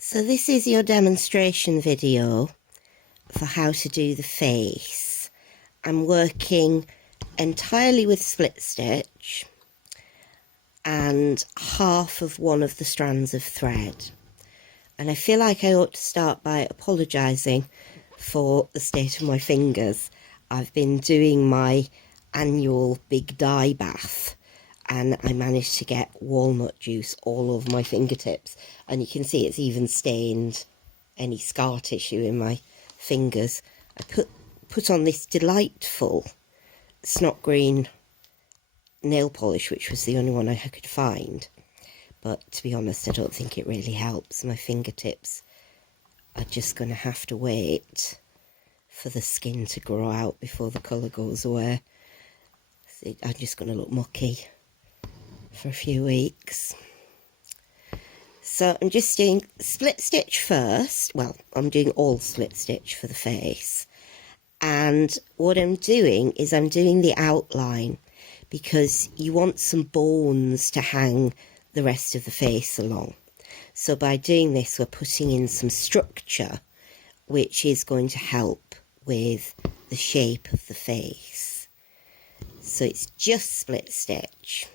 So this is your demonstration video for how to do the face. I'm working entirely with split stitch and half of one of the strands of thread. And I feel like I ought to start by apologising for the state of my fingers. I've been doing my annual big dye bath and I managed to get walnut juice all over my fingertips, and you can see it's even stained any scar tissue in my fingers. I put on this delightful snot green nail polish, which was the only one I could find, but to be honest I don't think it really helps. My fingertips are just going to have to wait for the skin to grow out before the colour goes away. I'm just going to look mucky for a few weeks. So I'm just doing split stitch first. Well, I'm doing all split stitch for the face. And what I'm doing is I'm doing the outline because you want some bones to hang the rest of the face along. So by doing this, we're putting in some structure, which is going to help with the shape of the face. So it's just split stitch.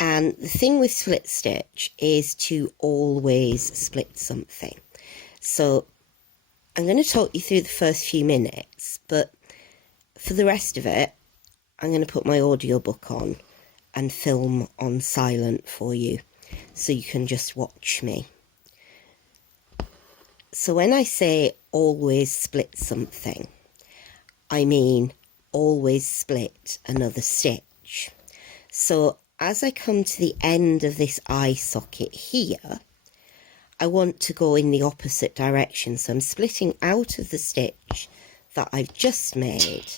And the thing with split stitch is to always split something. So I'm going to talk you through the first few minutes, but for the rest of it, I'm going to put my audiobook on and film on silent for you, so you can just watch me. So when I say always split something, I mean always split another stitch. So as I come to the end of this eye socket here, I want to go in the opposite direction. So I'm splitting out of the stitch that I've just made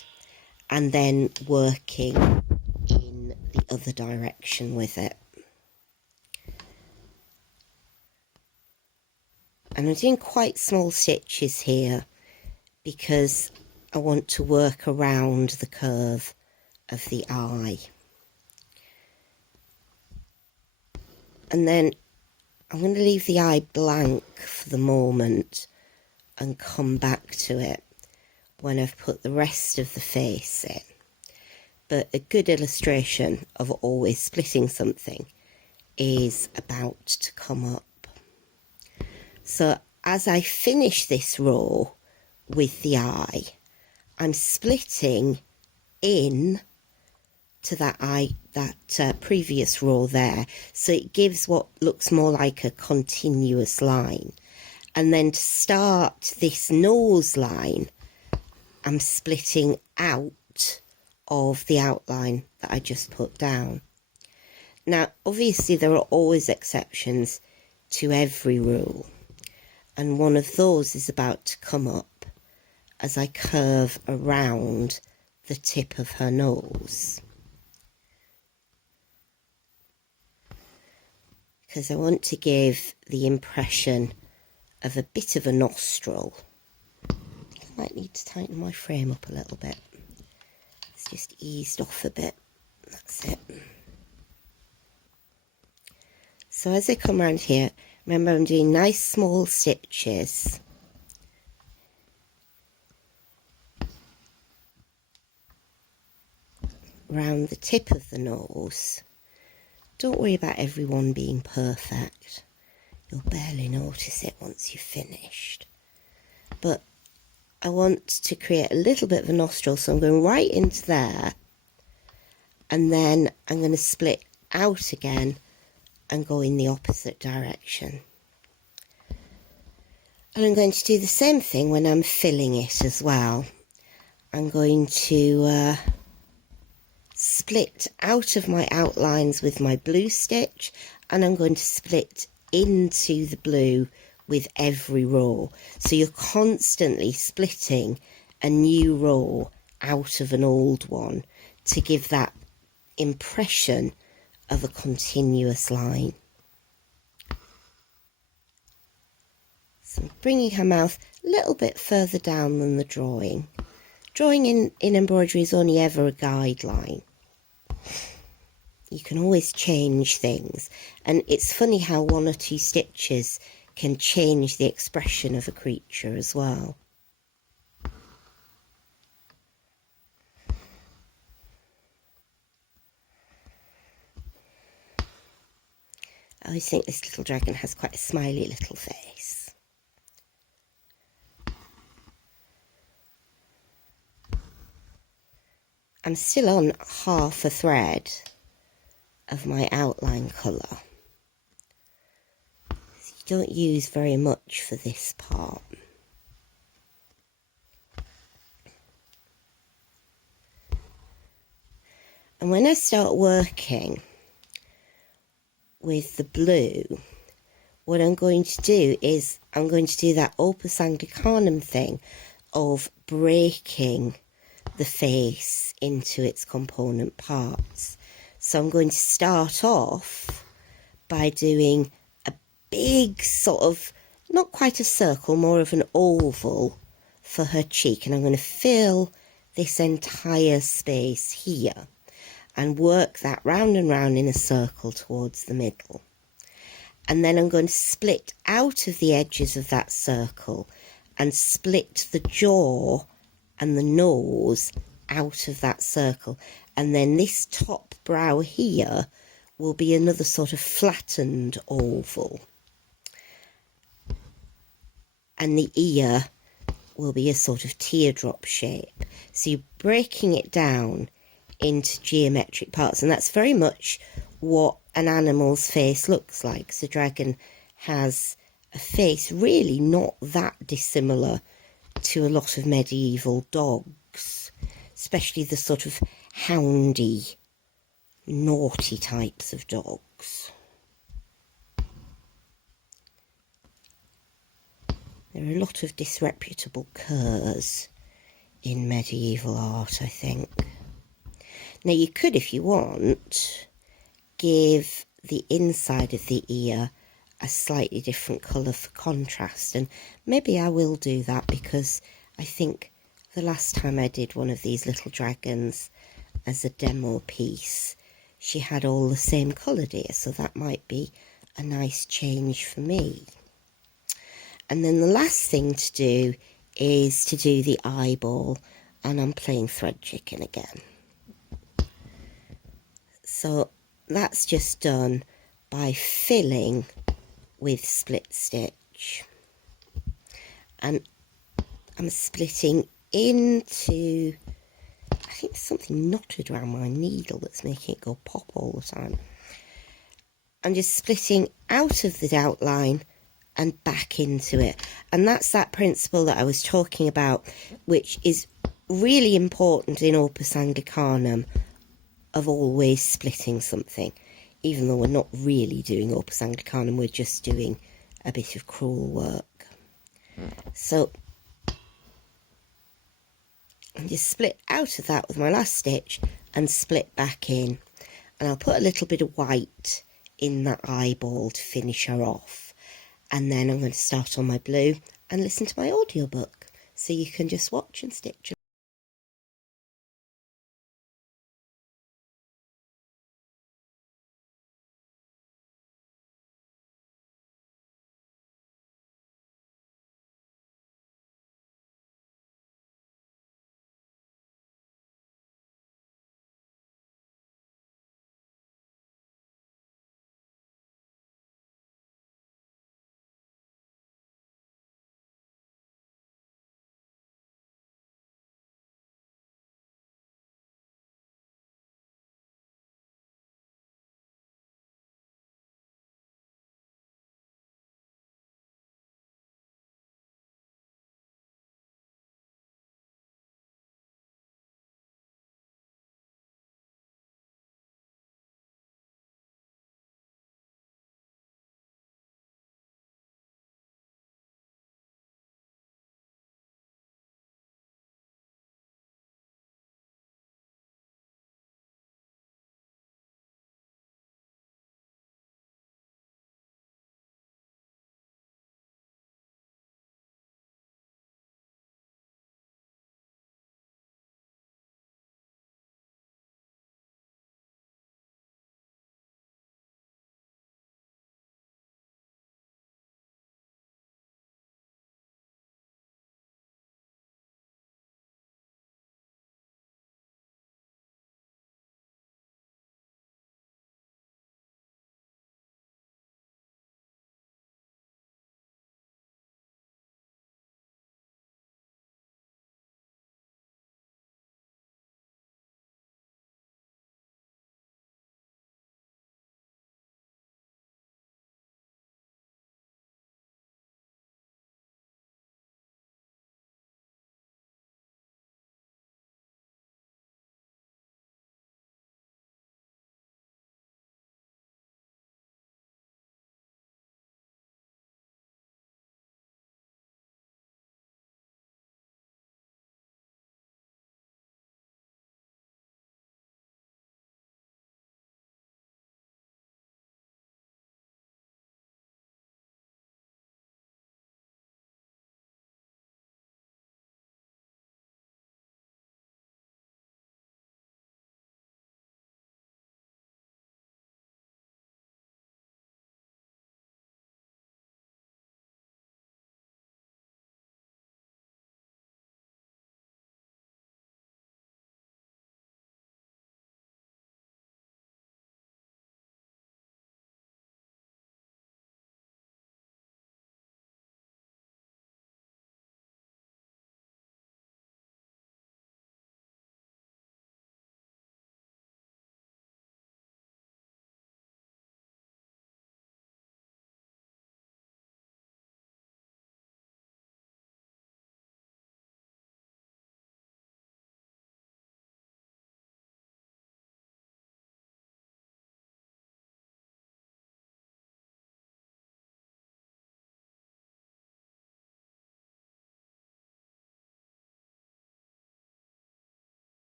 and then working in the other direction with it. And I'm doing quite small stitches here because I want to work around the curve of the eye. And then I'm going to leave the eye blank for the moment and come back to it when I've put the rest of the face in. But a good illustration of always splitting something is about to come up. So as I finish this row with the eye, I'm splitting in to that previous row there, so it gives what looks more like a continuous line. And then to start this nose line, I'm splitting out of the outline that I just put down. Now obviously there are always exceptions to every rule, and one of those is about to come up as I curve around the tip of her nose, because I want to give the impression of a bit of a nostril. I think I might need to tighten my frame up a little bit. It's just eased off a bit. That's it. So as I come around here, remember I'm doing nice small stitches. Around the tip of the nose. Don't worry about everyone being perfect. You'll barely notice it once you've finished. But I want to create a little bit of a nostril, so I'm going right into there. And then I'm going to split out again and go in the opposite direction. And I'm going to do the same thing when I'm filling it as well. I'm going to split out of my outlines with my blue stitch, and I'm going to split into the blue with every row. So you're constantly splitting a new row out of an old one to give that impression of a continuous line. So I'm bringing her mouth a little bit further down than the drawing. Drawing in embroidery is only ever a guideline. You can always change things, and it's funny how one or two stitches can change the expression of a creature as well. I always think this little dragon has quite a smiley little face. I'm still on half a thread of my outline colour. So you don't use very much for this part. And when I start working with the blue, what I'm going to do is I'm going to do that opus anglicanum thing of breaking the face into its component parts. So I'm going to start off by doing a big sort of, not quite a circle, more of an oval for her cheek. And I'm going to fill this entire space here and work that round and round in a circle towards the middle. And then I'm going to split out of the edges of that circle and split the jaw and the nose out of that circle. And then this top brow here will be another sort of flattened oval. And the ear will be a sort of teardrop shape. So you're breaking it down into geometric parts, and that's very much what an animal's face looks like. So dragon has a face really not that dissimilar to a lot of medieval dogs, especially the sort of houndy, naughty types of dogs. There are a lot of disreputable curs in medieval art, I think. Now you could, if you want, give the inside of the ear a slightly different colour for contrast, and maybe I will do that, because I think the last time I did one of these little dragons as a demo piece, she had all the same coloured ear, so that might be a nice change for me. And then the last thing to do is to do the eyeball, and I'm playing thread chicken again. So that's just done by filling with split stitch. And I'm splitting into, I think there's something knotted around my needle that's making it go pop all the time. I'm just splitting out of the outline and back into it. And that's that principle that I was talking about, which is really important in opus anglicanum, of always splitting something. Even though we're not really doing opus anglicanum, we're just doing a bit of crewel work. So I just split out of that with my last stitch and split back in. And I'll put a little bit of white in that eyeball to finish her off. And then I'm going to start on my blue and listen to my audiobook. So you can just watch and stitch.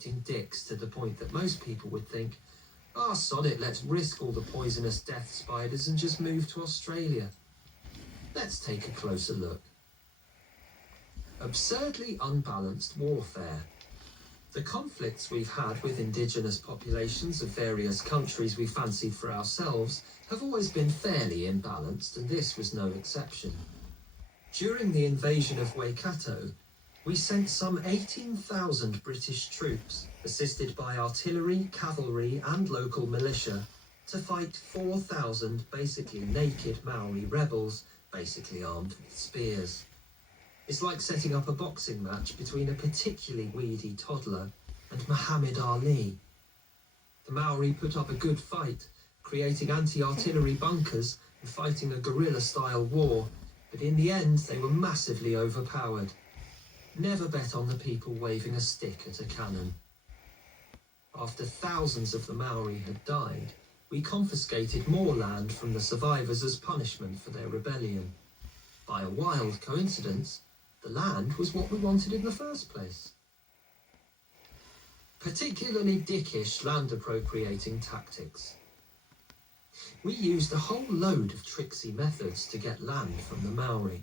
dicks to the point that most people would think, "Ah, sod it, let's risk all the poisonous death spiders and just move to Australia." Let's take a closer look. Absurdly unbalanced warfare. The conflicts we've had with indigenous populations of various countries we fancied for ourselves have always been fairly imbalanced, and this was no exception. During the invasion of Waikato, we sent some 18,000 British troops, assisted by artillery, cavalry and local militia, to fight 4,000 basically naked Maori rebels, basically armed with spears. It's like setting up a boxing match between a particularly weedy toddler and Muhammad Ali. The Maori put up a good fight, creating anti-artillery bunkers and fighting a guerrilla-style war, but in the end they were massively overpowered. Never bet on the people waving a stick at a cannon. After thousands of the Maori had died, we confiscated more land from the survivors as punishment for their rebellion. By a wild coincidence, the land was what we wanted in the first place. Particularly dickish land appropriating tactics. We used a whole load of tricksy methods to get land from the Maori.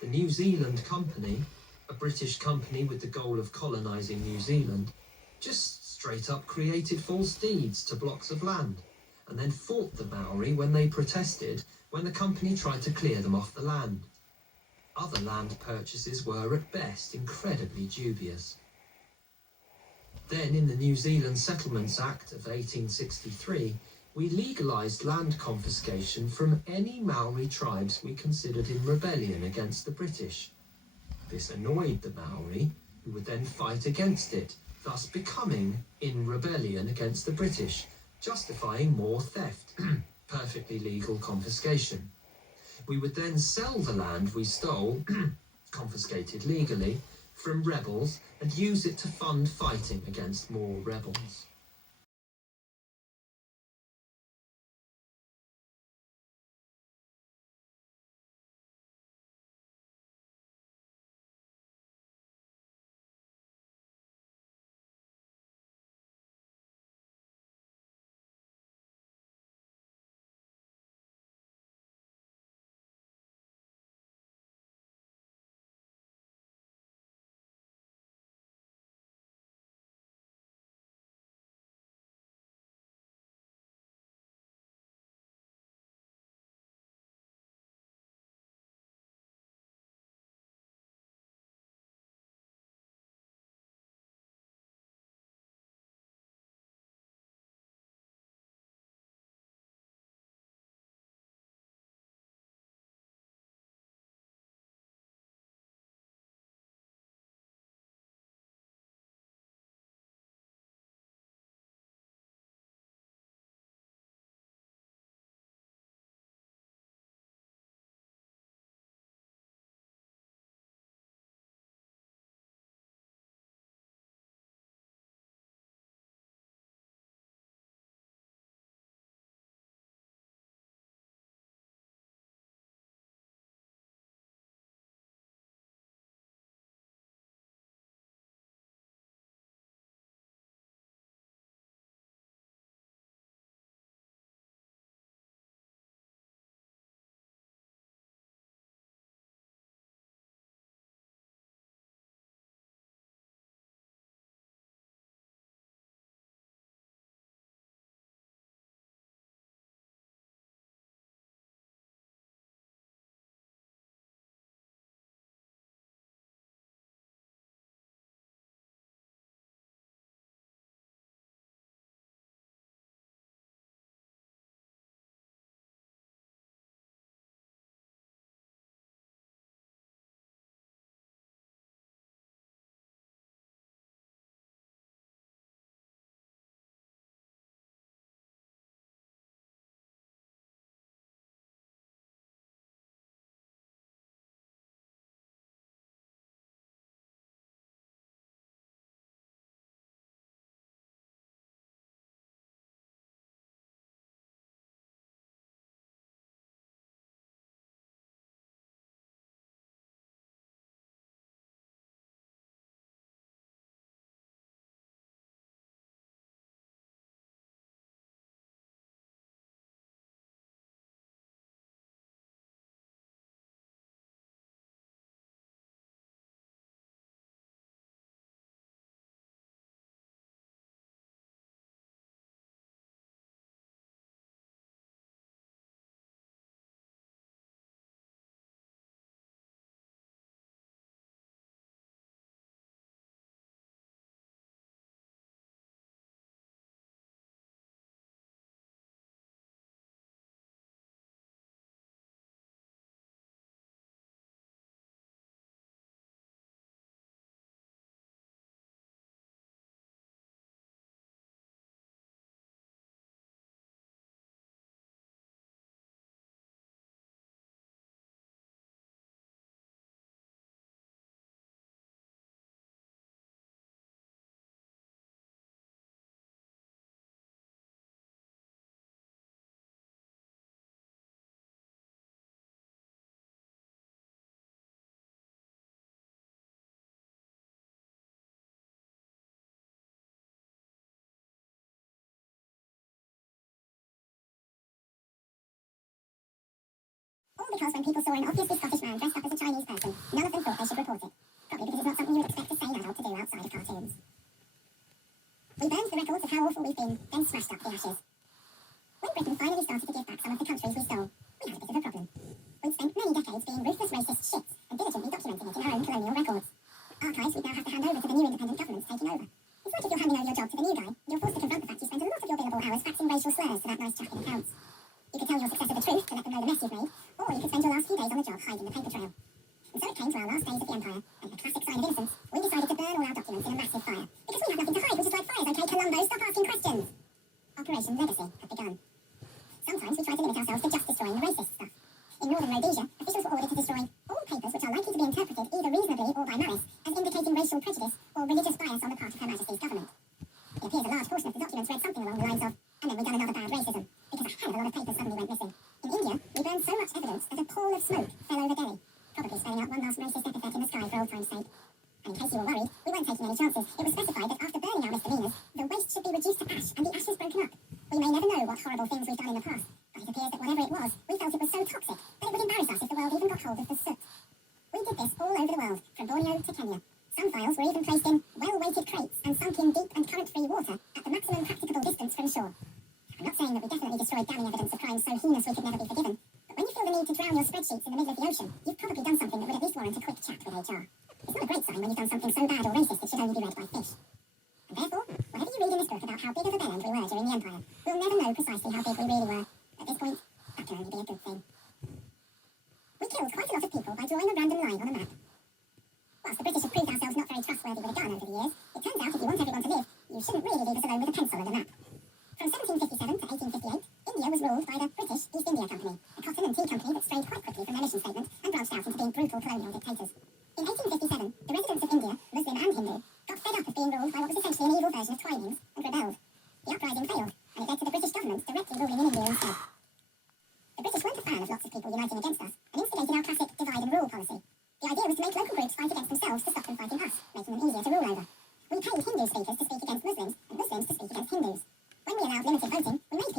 The New Zealand Company, a British company with the goal of colonising New Zealand, just straight up created false deeds to blocks of land, and then fought the Maori when they protested when the company tried to clear them off the land. Other land purchases were at best incredibly dubious. Then in the New Zealand Settlements Act of 1863, we legalised land confiscation from any Maori tribes we considered in rebellion against the British. This annoyed the Maori, who would then fight against it, thus becoming in rebellion against the British, justifying more theft, perfectly legal confiscation. We would then sell the land we stole, confiscated legally, from rebels and use it to fund fighting against more rebels. All because when people saw an obviously Scottish man dressed up as a Chinese person, none of them thought they should report it. Probably because it's not something you would expect a sane adult to do outside of cartoons. We burned the records of how awful we've been, then smashed up the ashes. When Britain finally started to give back some of the countries we stole, we had a bit of a problem. We'd spent many decades being ruthless racist shits and diligently documenting it in our own colonial records. Archives we'd now have to hand over to the new independent governments taking over. It's like if you're handing over your job to the new guy, you're forced to confront the fact you spent a lot of your billable hours faxing racial slurs to that nice chap in accounts. You could tell your successor the truth to let them know the mess you've made, or you could spend your last few days on the job hiding the paper trail. And so it came to our last days of the Empire, and a classic sign of innocence, we decided to burn all our documents in a massive fire. Because we had nothing to hide, which is like fires, okay, Columbo, stop asking questions! Operation Legacy had begun. Sometimes we tried to limit ourselves to just destroying the racist stuff. In northern Rhodesia, officials were ordered to destroy all papers which are likely to be interpreted either reasonably or by malice as indicating racial prejudice or religious bias on the part of Her Majesty's government. It appears a large portion of the documents read something along the lines of, and then we done another bad racism, because a hell of a lot of papers suddenly went missing. In India, we burned so much evidence that a pall of smoke fell over Delhi, probably spelling out one last racist epithet in the sky for old time's sake. And in case you were worried, we weren't taking any chances. It was specified that after burning our misdemeanors, the waste should be reduced to ash and the ashes broken up. We may never know what horrible things we've done in the past, but it appears that whatever it was, we felt it was so toxic that it would embarrass us if the world even got hold of the soot. We did this all over the world, from Borneo to Kenya. Some files were even placed in well-weighted crates and sunk in deep and current-free water at the maximum practicable distance from shore. I'm not saying that we definitely destroyed damning evidence of crimes so heinous we could never be forgiven, but when you feel the need to drown your spreadsheets in the middle of the ocean, you've probably done something that would at least warrant a quick chat with HR. It's not a great sign when you've done something so bad or racist it should only be read by fish. And therefore, whatever you read in this book about how big of a bellend we were during the Empire, we'll never know precisely how big we really were. At this point, that can only be a good thing. We killed quite a lot of people by drawing a random line on a map. Whilst the British have proved ourselves not very trustworthy with a gun over the years, it turns out if you want everyone to live, you shouldn't really leave us alone with a pencil and a map. From 1757 to 1858, India was ruled by the British East India Company, a cotton and tea company that strayed quite quickly from their mission statement and branched out into being brutal colonial dictators. In 1857, the residents of India, Muslim and Hindu, got fed up of being ruled by what was essentially an evil version of Twinings and rebelled. The uprising failed, and it led to the British government directly ruling in India instead. The British weren't a fan of lots of people uniting against us, and instigated our classic divide and rule policy. The idea was to make local groups fight against themselves to stop them fighting us, making them easier to rule over. We paid Hindu speakers to speak against Muslims, and Muslims to speak against Hindus. When we allowed limited voting, we made